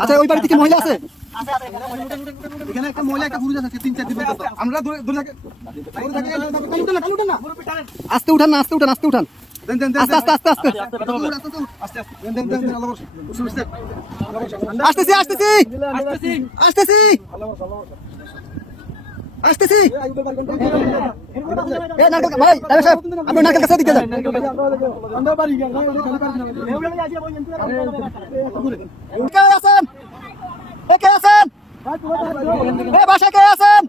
আচ্ছা ওই বাড়িতে কি মহিলা আছে? এখানে একটা মহিলা একটা পুরুষ আছে 3-4 দিন আমরা আস্তে উঠান না আস্তে উঠান আস্তে উঠান আস্তে আস্তে আস্তে আস্তে আসতেছি আসতেছি আসতেছি আসতেছি ভাই সাহেব আপনি নারকেল কাছে দিতে যান কে আছেন কে আছেন বাসা কে আছেন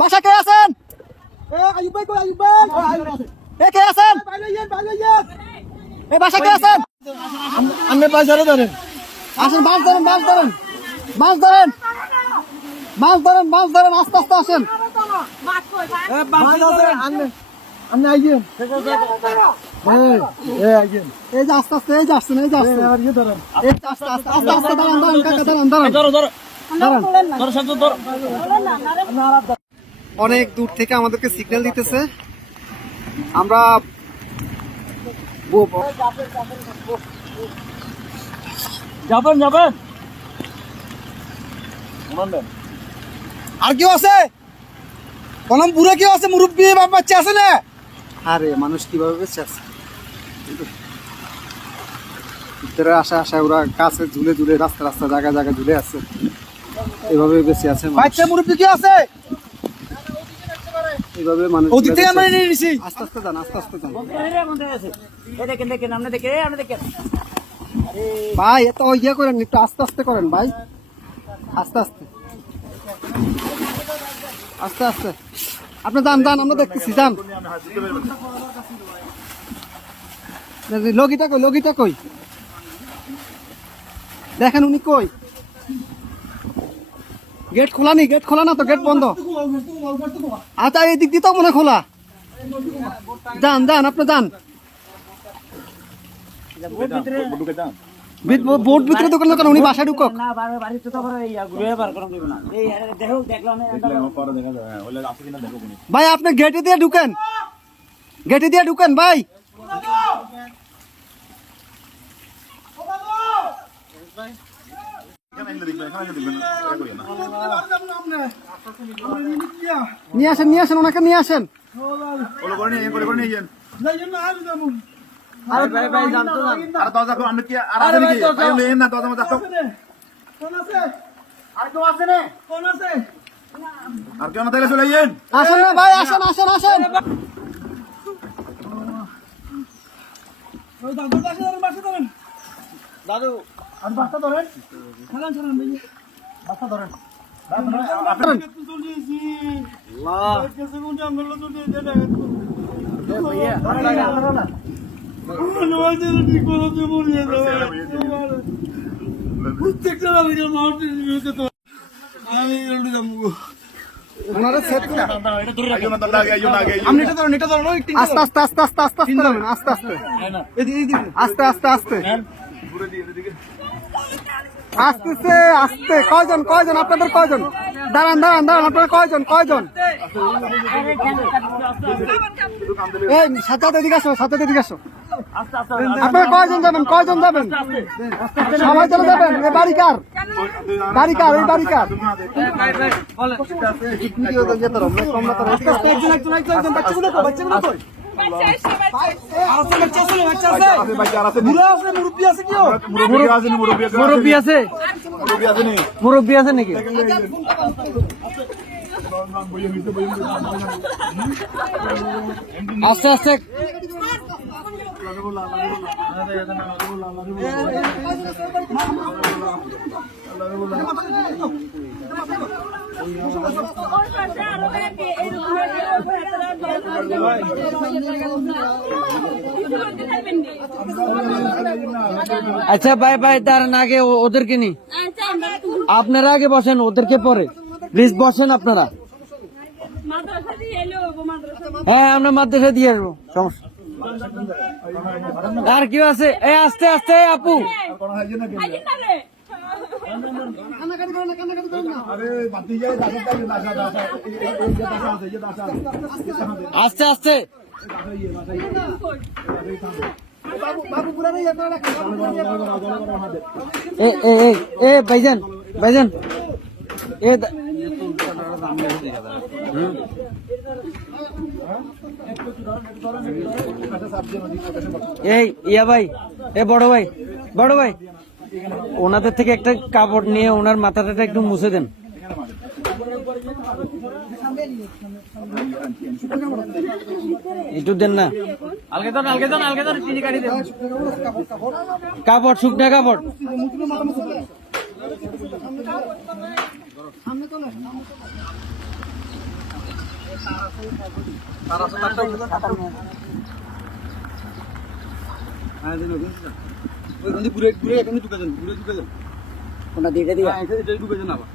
বাসা কে আছেন কে আছেন বাসা কে আছেন আপনি বাজারে ধরেন আসেন মাছ ধরেন মাছ ধরেন মাছ ধরেন মাছ ধরেন মাছ ধরেন আস্তে আস্তে আসেন এই যে আস্তে আস্তে এই যে আসছেন এই যে আসছেন আস্তে আস্তে আস্তে আস্তে দাঁড়ান দাঁড়ান কাকা দাঁড়ান দাঁড়ান অনেক দূর থেকে আমাদেরকে সিগন্যাল দিতেছে আমরা যাবেন যাবেন আর কেউ আছে কলম পুরো কেউ আছে মুরব্বী বাচ্চা আছে না আরে মানুষ কিভাবে বেঁচে আছে ভিতরে আসা আসা ওরা কাছে ঝুলে ঝুলে রাস্তা রাস্তা জায়গা জায়গা ঝুলে আছে এভাবে বেঁচে আছে বাচ্চা মুরব্বী কেউ আছে এইভাবে মানুষ ওদিক থেকে আমরা নিয়ে নিছি আস্তে আস্তে যান আস্তে আস্তে যান দেখেন দেখেন আপনি দেখেন ভাই এত ইয়ে করেন একটু আস্তে আস্তে করেন ভাই আস্তে আস্তে আস্তে আস্তে আপনি যান যান আমরা দেখতেছি যান লগিটা কই দেখেন উনি কই গেট খোলা নি গেট খোলা না তো গেট বন্ধ আচ্ছা এই দিক দিয়ে তো মনে খোলা যান যান আপনি যান বোট ভিতরে দোকান দোকান উনি বাসায় ঢুকক ভাই আপনি গেটে দিয়ে ঢুকেন ভাই নিয়ে আসেন ওনাকে নিয়ে আসেন আসেন না ভাই আসেন আসেন আসেন দাদু আমি বাসটা ধরেন বাসটা ধরেন আস্তে আস্তে আস্তে আস্তে আস্তে আস্তে আস্তে আস্তে আস্তে আসতেছে আস্তে কয়জন আপনাদের কয়জন দাঁড়ান আপনারা কয়জন এই সাথে দিকে আসো আপনারা কয়জন যাবেন সবাই চলে যাবেন এই বাড়িকার এই বাড়িকার মুরব্বী আছে নাকি আস্তে আস্তে আচ্ছা ভাই দাঁড়ান আগে ওদেরকে নি আপনারা আগে বসেন ওদেরকে পরে প্লিজ বসেন আপনারা হ্যাঁ আমরা মাদ্রাসা দিয়ে আসবো সমস্যা আর কি আছে এই আস্তে আস্তে আপু আস্তে আস্তে বাবু বাবু পুরা নিয়ে যেতে রাখেন এ ভাইজান ভাইজান এ এই ইয়া ভাই এ বড় ভাই ওনাদের থেকে একটা কাপড় নিয়ে ওনার মাথাটা একটু মুছে দেন। একটু দেন না আলগে দেন চিনি কাটি দেন কাপড়, শুকনা কাপড়। ঘুরে ঘুরে এখানে ঢুকে যান, ঘুরে ঢুকে যান। কোনটা দিয়ে দিয়ে হ্যাঁ, এটা ঢুকে যান আবার।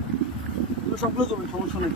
সবগুলো জমি সমস্যা নেই।